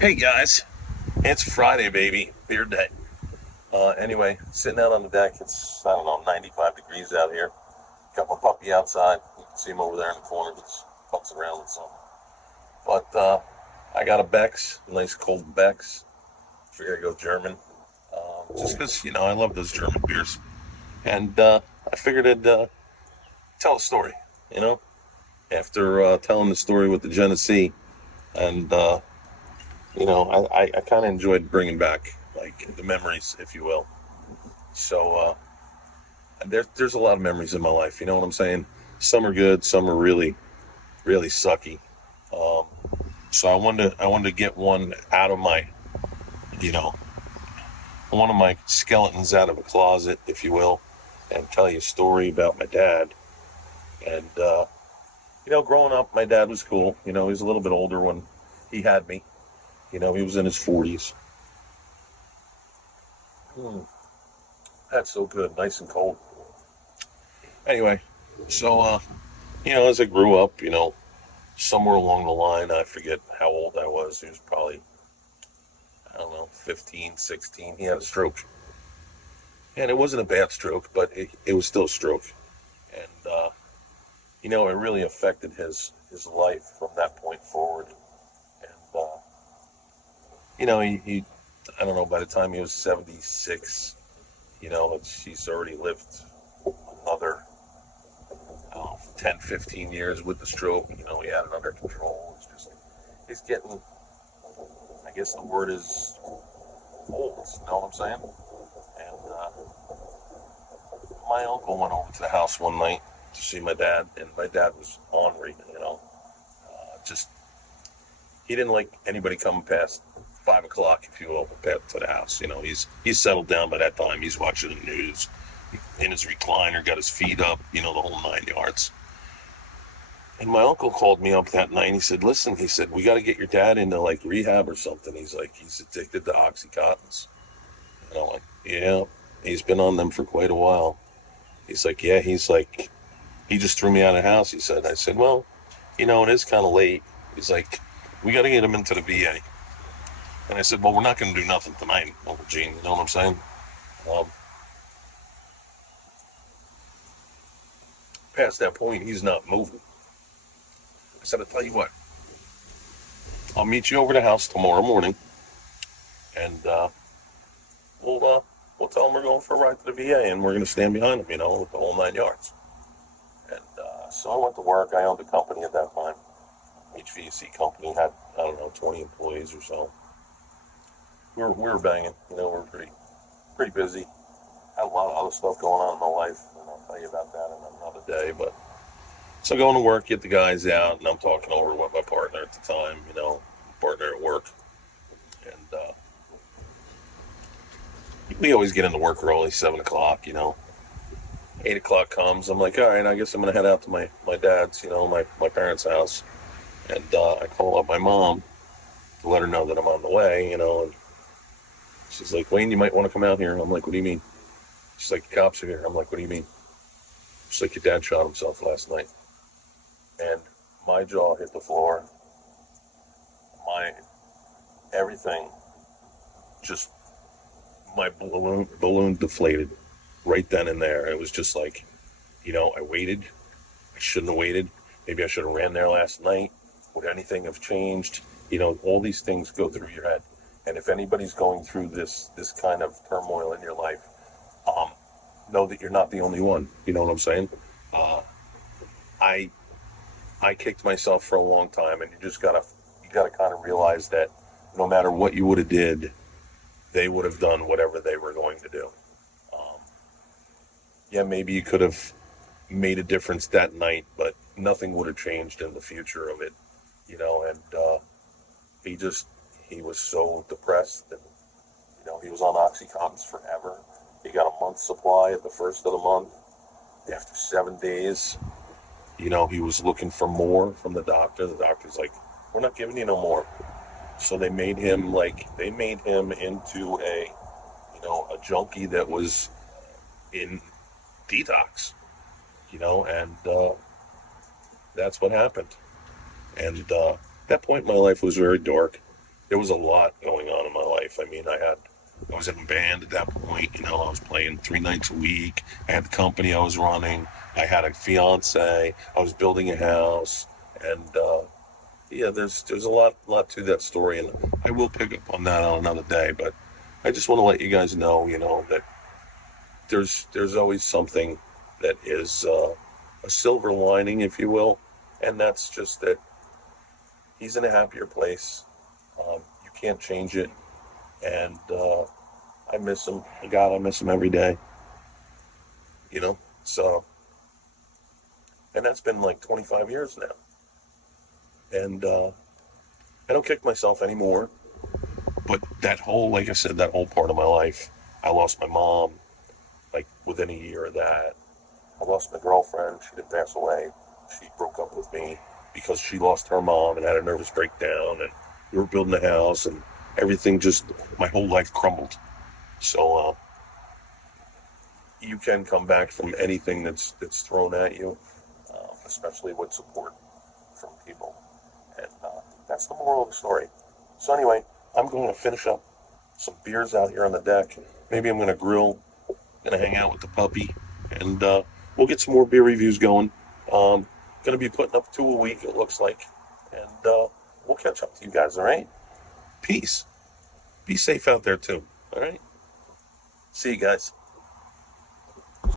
Hey guys, it's Friday, baby. Beer day. Anyway, sitting out on the deck. It's, I don't know, 95 degrees out here. Got my puppy outside. You can see him over there in the corner. He's putzing around with something. But I got a Beck's, a nice cold Beck's. Figured I'd go German. Just because, I love those German beers. And I figured I'd tell a story, you know, after telling the story with the Genesee. And I kind of enjoyed bringing back like the memories, if you will. So there's a lot of memories in my life. You know what I'm saying? Some are good, some are really really sucky. Um, so I wanted to get one out of my you know one of my skeletons out of a closet, if you will, and tell you a story about my dad. And growing up, my dad was cool. He was a little bit older when he had me. He was in his 40s. Hmm, that's so good, nice and cold. Anyway, so as I grew up, somewhere along the line, I forget how old I was. He was probably, I don't know, 15, 16. He had a stroke. And it wasn't a bad stroke, but it was still a stroke. And, it really affected his life from that point forward. And, he, I don't know, by the time he was 76, he's already lived another, I don't know, 10, 15 years with the stroke. He had it under control. It's just, he's getting, I guess the word is old, you know what I'm saying? And my uncle went over to the house one night to see my dad, and my dad was ornery, just, he didn't like anybody coming past 5 o'clock, if you will, to the house. He's settled down by that time. He's watching the news in his recliner, got his feet up, the whole 9 yards. And my uncle called me up that night and he said, listen, he said, we got to get your dad into like rehab or something. He's like, he's addicted to Oxycontins. And I'm like, yeah, he's been on them for quite a while. He's like, yeah, he just threw me out of the house, he said. I said, well, it is kind of late. He's like, we got to get him into the VA. And I said, well, we're not going to do nothing tonight, Uncle Gene. You know what I'm saying? Um, Past that point, he's not moving. I said, I'll tell you what, I'll meet you over the house tomorrow morning, and we'll tell him we're going for a ride to the VA, and we're going to stand behind him, with the whole 9 yards. And so I went to work. I owned a company at that time. HVAC company had, I don't know, 20 employees or so. We were banging. We were pretty busy. Had a lot of other stuff going on in my life, and I'll tell you about that in another day. But so going to work, get the guys out, and I'm talking over with my partner at the time, partner at work. And we always get into work early, 7 o'clock, 8 o'clock comes. I'm like, all right, I guess I'm going to head out to my dad's, my parents' house. And I call up my mom to let her know that I'm on the way, and she's like, Wayne, you might want to come out here. I'm like, what do you mean? She's like, the cops are here. I'm like, what do you mean? She's like, your dad shot himself last night. And my jaw hit the floor. My everything just, my balloon deflated right then and there. It was just like, I waited. I shouldn't have waited. Maybe I should have ran there last night. Would anything have changed? All these things go through your head. And if anybody's going through this kind of turmoil in your life, know that you're not the only one. You know what I'm saying? Uh, I I kicked myself for a long time, and you gotta kind of realize that no matter what you would have did, they would have done whatever they were going to do. Um, yeah, maybe you could have made a difference that night, but nothing would have changed in the future of it, And he just he was so depressed, and he was on OxyContins forever. He got a month's supply at the first of the month. After 7 days, he was looking for more from the doctor. The doctor's like, "We're not giving you no more." So they made him into a junkie that was in detox, and that's what happened. And at that point in my life was very dark. there was a lot going on in my life. I mean, I was in a band at that point. You know, I was playing 3 nights a week. I had the company I was running. I had a fiance. I was building a house, and yeah, there's a lot to that story, and I will pick up on that on another day. But I just want to let you guys know, that there's always something that is a silver lining, if you will, and that's just that he's in a happier place. You can't change it, and I miss him. God, I miss him every day. So, and that's been like 25 years now, and I don't kick myself anymore. But like I said, that whole part of my life, I lost my mom like within a year of that. I lost my girlfriend. She did pass away. She broke up with me because she lost her mom and had a nervous breakdown. And we were building a house, and everything my whole life crumbled. So you can come back from anything that's thrown at you, especially with support from people. And that's the moral of the story. So anyway, I'm going to finish up some beers out here on the deck. Maybe I'm going to grill, going to hang out with the puppy, and we'll get some more beer reviews going. Going to be putting up 2 a week, it looks like. And we'll catch up to you guys, all right? Peace. Be safe out there, too, all right? See you guys.